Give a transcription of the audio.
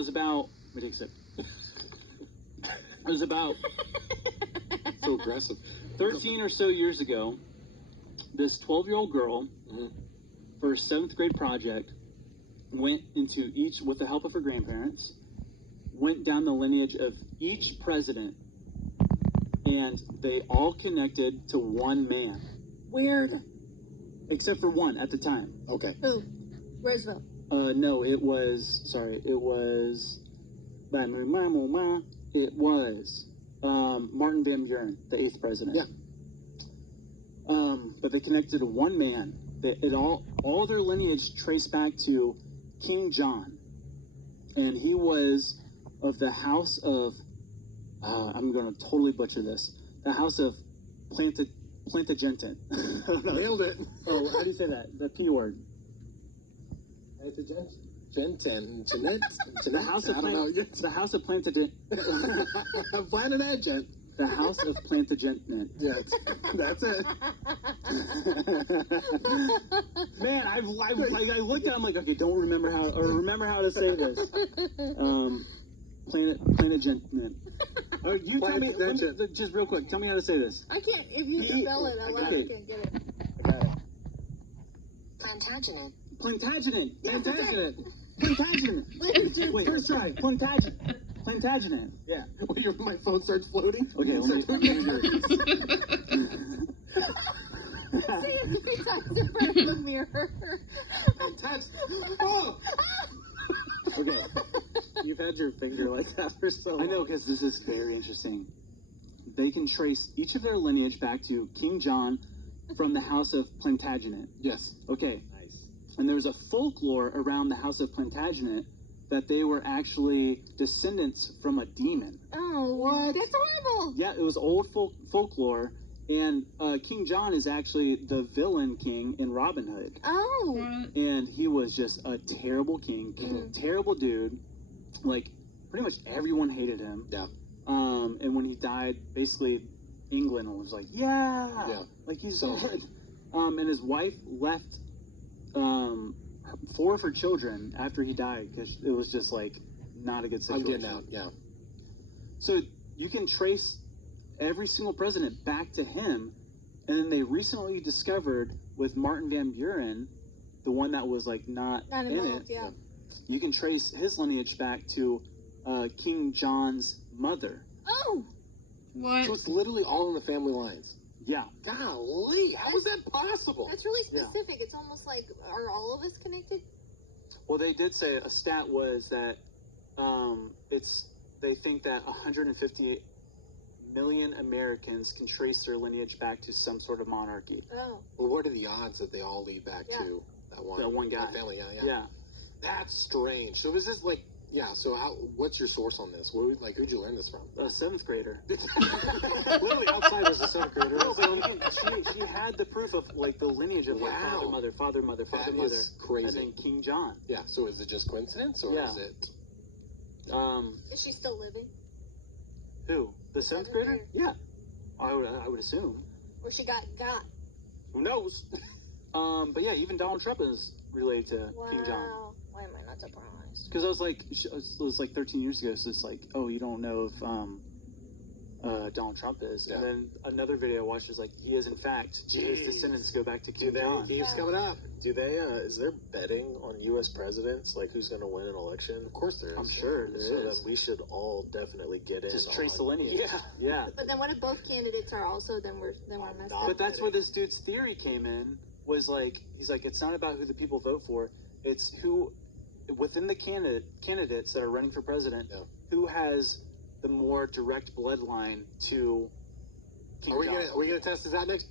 was about. Let me take a sip. It was about So aggressive. 13 or so years ago. This 12-year-old girl, for her 7th grade project, went into each, with the help of her grandparents, went down the lineage of each president, and they all connected to one man. Weird. Except for one at the time. Okay. Who? Roosevelt. No, it was, Martin Van Buren, the 8th president. Yeah. But they connected to one man. All their lineage traced back to King John. And he was of the house of, I'm going to totally butcher this, the house of Plantagenet. Nailed it. Oh, how do you say that? The P word. Plantagenet. The house of the house of Plantagenet. Plantagenet. The house of Plantagenet. Yes, that's it. Man, I looked at it, I'm like, okay, remember how to say this. Plantagenet. You tell me, just real quick, tell me how to say this. I can't, if you spell it, I can't get it. I got it. Plantagenet. Plantagenet. Wait, first try. Plantagenet. Yeah. Wait, my phone starts floating. Okay, let me do it. See if he talks in front of the mirror. Oh! Okay. You've had your finger like that for so long. I know, because this is very interesting. They can trace each of their lineage back to King John from the house of Plantagenet. Yes. Okay. Nice. And there's a folklore around the house of Plantagenet that they were actually descendants from a demon. Oh, what? That's horrible. Yeah, it was old folklore. And King John is actually the villain king in Robin Hood. Oh. And he was just a terrible king, terrible dude. Like, pretty much everyone hated him. Yeah. And when he died, basically, England was like, yeah. Like, he's so good. And his wife left 4 of her children after he died because it was just, like, not a good situation. I'm getting out, yeah. So you can trace every single president back to him, and then they recently discovered with Martin Van Buren, the one that was like not in involved, it. yeah. You can trace his lineage back to King John's mother. Oh, What? So it's literally all in the family lines. Yeah. Golly, how is that possible? that's really specific. It's almost like, are all of us connected? Well, they did say a stat was that they think that 158 million Americans can trace their lineage back to some sort of monarchy. Oh. Well, what are the odds that they all lead back to that one guy? Family, yeah. Yeah. That's strange. So is this like, so what's your source on this? Who'd you learn this from? A 7th grader. Literally outside was a 7th grader. She had the proof of like the lineage of like father, mother. That is crazy. And then King John. Yeah. So is it just coincidence or is it? Is she still living? Who? The 7th grader? Yeah. I would assume. Or she got? Who knows? But yeah, even Donald Trump is related to King John. Wow. Why am I not surprised? Because it was like 13 years ago, so it's like, oh, you don't know if Donald Trump is. Yeah. And then another video I watched is like, he is in fact, his descendants go back to King John. Keeps coming up. Do they, is there betting on U.S. presidents, like who's going to win an election? Of course there is. I'm sure there So is. then we should all definitely get in. Just trace the lineage. Yeah. But then what if both candidates are also, then we're messed up? But that's where this dude's theory came in, was like, he's like, it's not about who the people vote for, it's who, within the candidates that are running for president, who has the more direct bloodline to King John. Are we gonna test this out next?